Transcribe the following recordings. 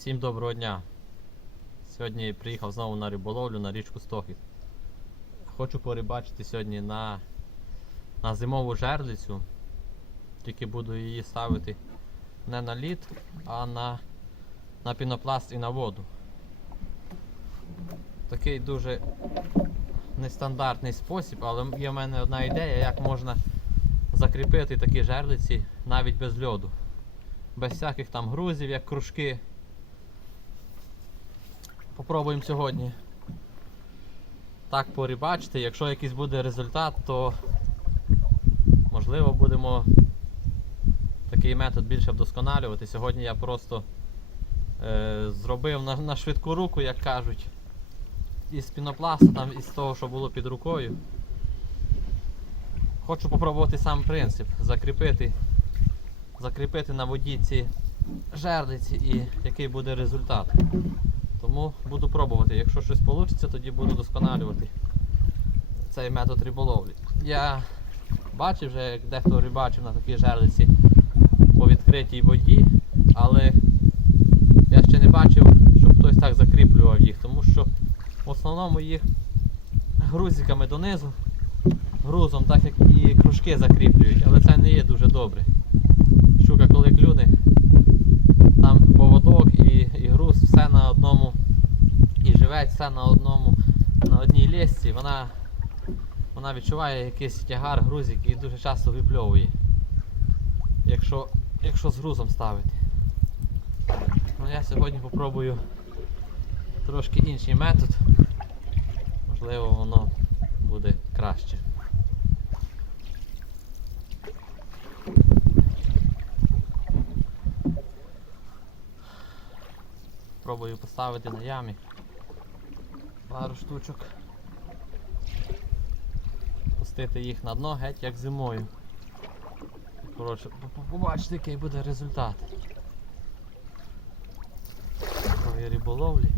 Всім доброго дня. Сьогодні приїхав знову на риболовлю на річку Стохід. Хочу порибачити сьогодні на, на зимову жерлицю. Тільки буду її ставити не на лід, а на, на пінопласт і на воду. Такий дуже нестандартний спосіб, але є в мене одна ідея, як можна закріпити такі жерлиці навіть без льоду. Без всяких там грузів, як кружки. Попробуємо сьогодні так порибачити. Якщо якийсь буде результат, то можливо будемо такий метод більше вдосконалювати. Сьогодні я просто е, зробив на, на швидку руку, як кажуть, із пінопласту, там, із того, що було під рукою. Хочу попробувати сам принцип, закріпити, закріпити на воді ці жерлиці і який буде результат. Тому буду пробувати. Якщо щось вийде, тоді буду досконалювати цей метод риболовлі. Я бачив вже, як дехто рибачив на такій жерлиці по відкритій воді, але я ще не бачив, щоб хтось так закріплював їх, тому що в основному їх грузиками донизу, грузом, так як і кружки закріплюють, але це не є дуже добре. Щука коли клюне, там поводок і, і груз все на одному і все на одному на одній лісці, вона, вона відчуває якийсь тягар, грузик і дуже часто випльовує. Якщо, якщо з грузом ставити. Ну, я сьогодні попробую трошки інший метод. Можливо воно буде краще. Пробую поставити на ямі пару штучок. Пустити їх на дно геть як зимою. Коротше, по- по- побачите, який буде результат. Такої риболовлі.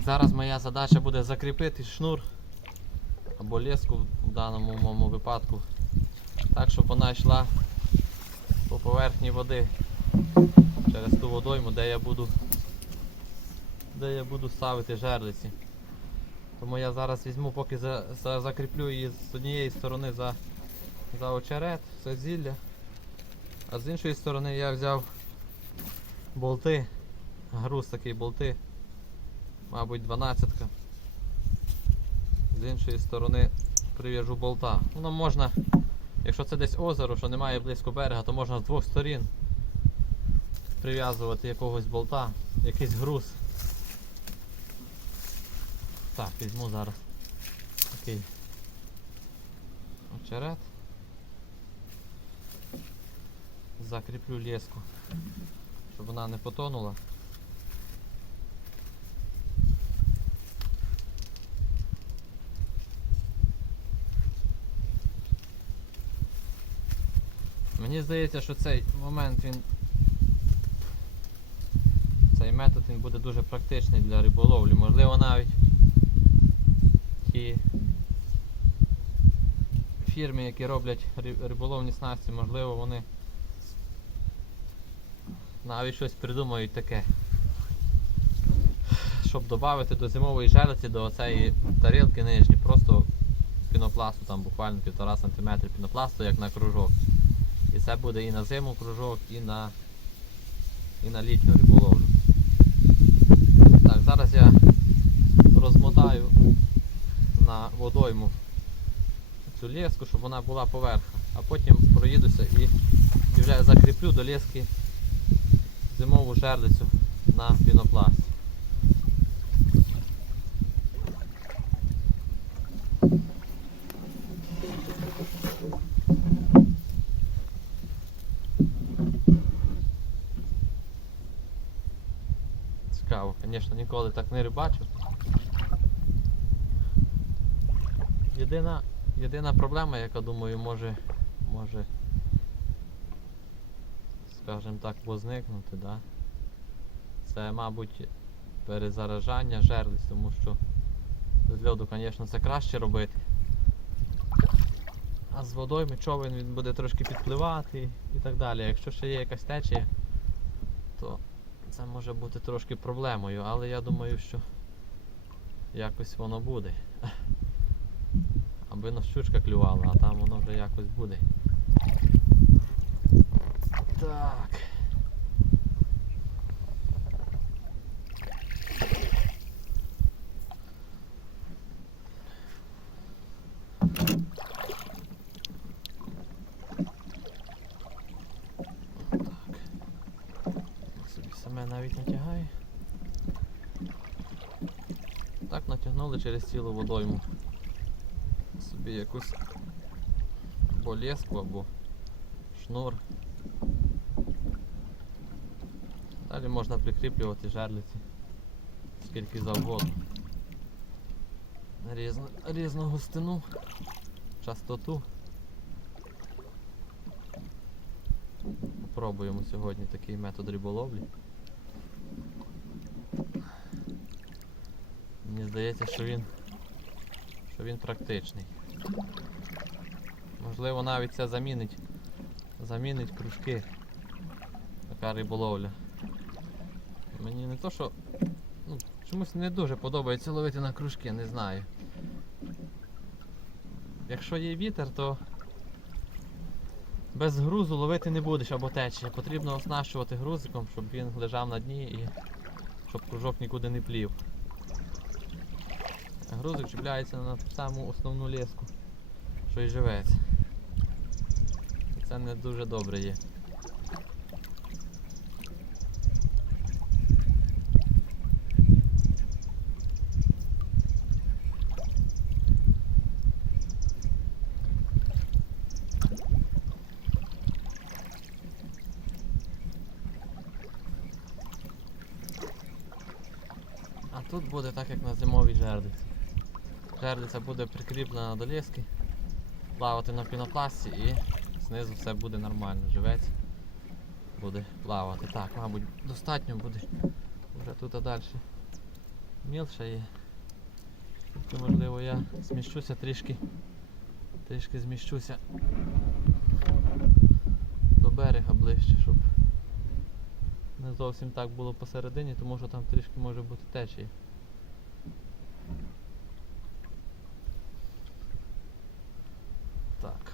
Так, зараз моя задача буде закріпити шнур або леску в даному моєму випадку. Так, щоб вона йшла по поверхні води через ту водойму, де я буду де я буду ставити жерлиці. Тому я зараз візьму, поки за, за- закріплю її з однієї сторони за, за очерет, за зілля, а з іншої сторони я взяв болти, груз такий болти мабуть, 12. З іншої сторони прив'яжу болта. Воно можна, якщо це десь озеро, що немає близько берега, то можна з двох сторін прив'язувати якогось болта, якийсь груз. Так, візьму зараз такий очерет. Закріплю леску, щоб вона не потонула. Мені здається, що цей момент він. Цей метод він буде дуже практичний для риболовлі. Можливо навіть ті фірми, які роблять риболовні снасті, можливо вони навіть щось придумають таке. Щоб додати до зимової жерлиці, до цієї тарілки нижні, просто пінопласту, там буквально 1,5 см пінопласту, як на кружок. І це буде і на зиму кружок, і на і на літню риболовлю. Так, Зараз я розмотаю на водойму цю леску, щоб вона була поверха, а потім проїдуся і, і вже закріплю до лески зимову жерлицю на пінопласт. Звісно, ніколи так не рибачив. Єдина, єдина проблема, яка думаю, може, може, скажімо так, возникнути, да? це, мабуть, перезаражання жерлиць, тому що з льоду, звісно, це краще робити. А з водою човен він буде трошки підпливати і так далі. Якщо ще є якась течія, то це може бути трошки проблемою, але я думаю, що якось воно буде. Аби на щучка клювала, а там воно вже якось буде. Так. Собі саме навіть натягає. Так натягнули через цілу водойму. Собі якусь або леску, або шнур. Далі можна прикріплювати жерлиці скільки завгодно. Різну, різну густину, частоту. Попробуємо сьогодні такий метод риболовлі. Мені здається, що він, що він практичний. Можливо, навіть це замінить, замінить кружки. Така риболовля. Мені не то, що ну, чомусь не дуже подобається ловити на кружки, не знаю. Якщо є вітер, то без грузу ловити не будеш або течія. Потрібно оснащувати грузиком, щоб він лежав на дні і щоб кружок нікуди не плів. Грузик чіпляється на саму основну леску, що й живець. І це не дуже добре є. А тут буде так, як на зимовій жердиці. Жердиця буде прикріплена до лески, плавати на пінопласті і знизу все буде нормально. Живець буде плавати. Так, мабуть, достатньо буде. Вже тут а далі мілше є. Тільки можливо я зміщуся трішки, трішки зміщуся до берега ближче, щоб не зовсім так було посередині, тому що там трішки може бути течія. Так.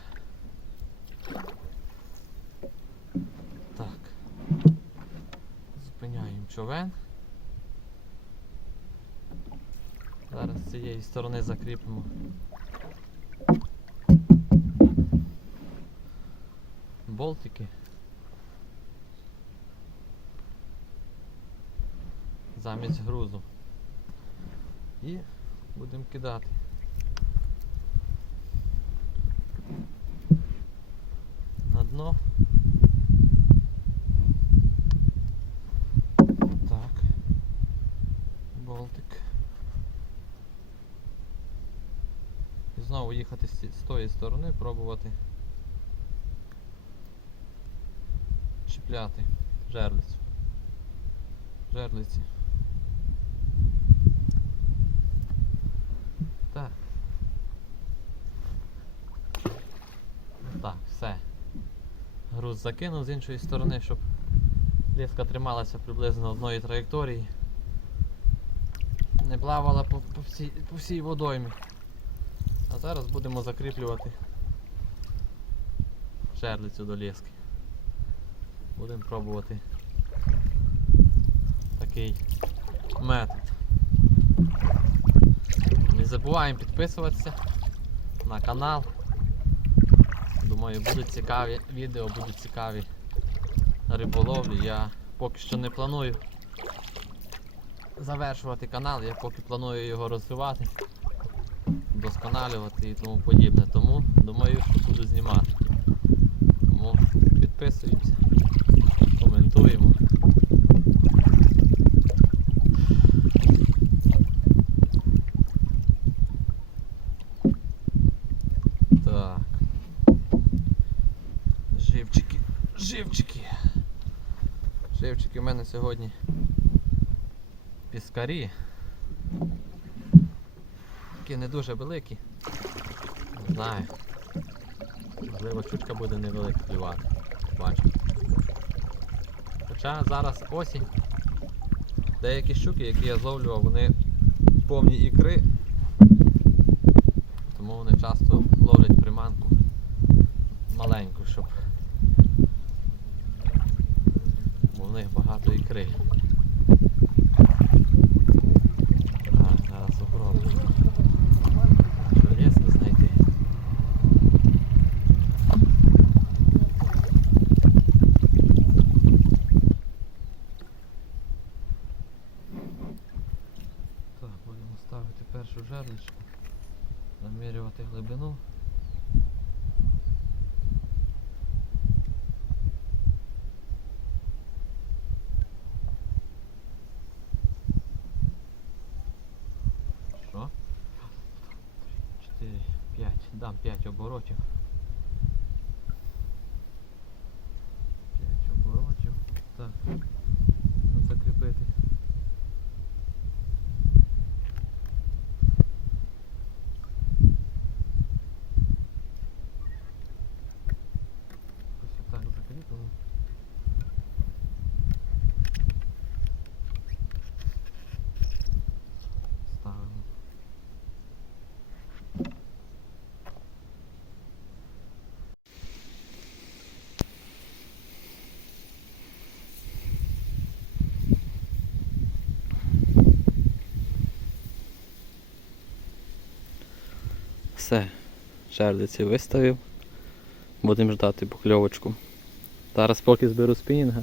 Так. Зупиняємо човен. Зараз з цієї сторони закріпимо. Болтики. замість грузу. І будемо кидати. На дно. Так. Болтик. І знову їхати з тої сторони, пробувати чіпляти жерлицю. Жерлиці. Так. Так, все. Груз закинув з іншої сторони, щоб леска трималася приблизно одної траєкторії. Не плавала по, по, всій, по всій водоймі. А зараз будемо закріплювати жерлицю до лески. Будемо пробувати такий метод. Не забуваємо підписуватися на канал. Думаю, будуть цікаві відео, будуть цікаві риболовлі. Я поки що не планую завершувати канал, я поки планую його розвивати, вдосконалювати і тому подібне. Тому думаю, що буду знімати. Тому підписуємося, коментуємо. Живчики, живчики. Живчики в мене сьогодні піскарі. Такі не дуже великі. Не знаю. Можливо, щучка буде невелика клювати. Бачу. Хоча зараз осінь. Деякі щуки, які я зловлював, вони повні ікри. Тому вони часто ловлять приманку маленьку, щоб в них багато ікри. Так, зараз спробую. Що лесно знайти. Так, будемо ставити першу жерличку, замірювати глибину. Що? 4, 5. Дам 5 оборотів. 5 оборотів. Так. Ну, закріпити. Ось отак закріпимо. Ставимо. Все, жерлиці виставив. Будемо ждати покльовочку. Зараз поки зберу спінінга.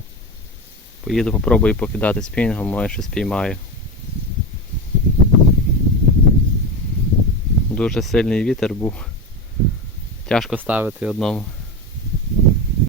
Поїду попробую покидати спінінгом, може щось спіймаю. Дуже сильний вітер був. Тяжко ставити одному.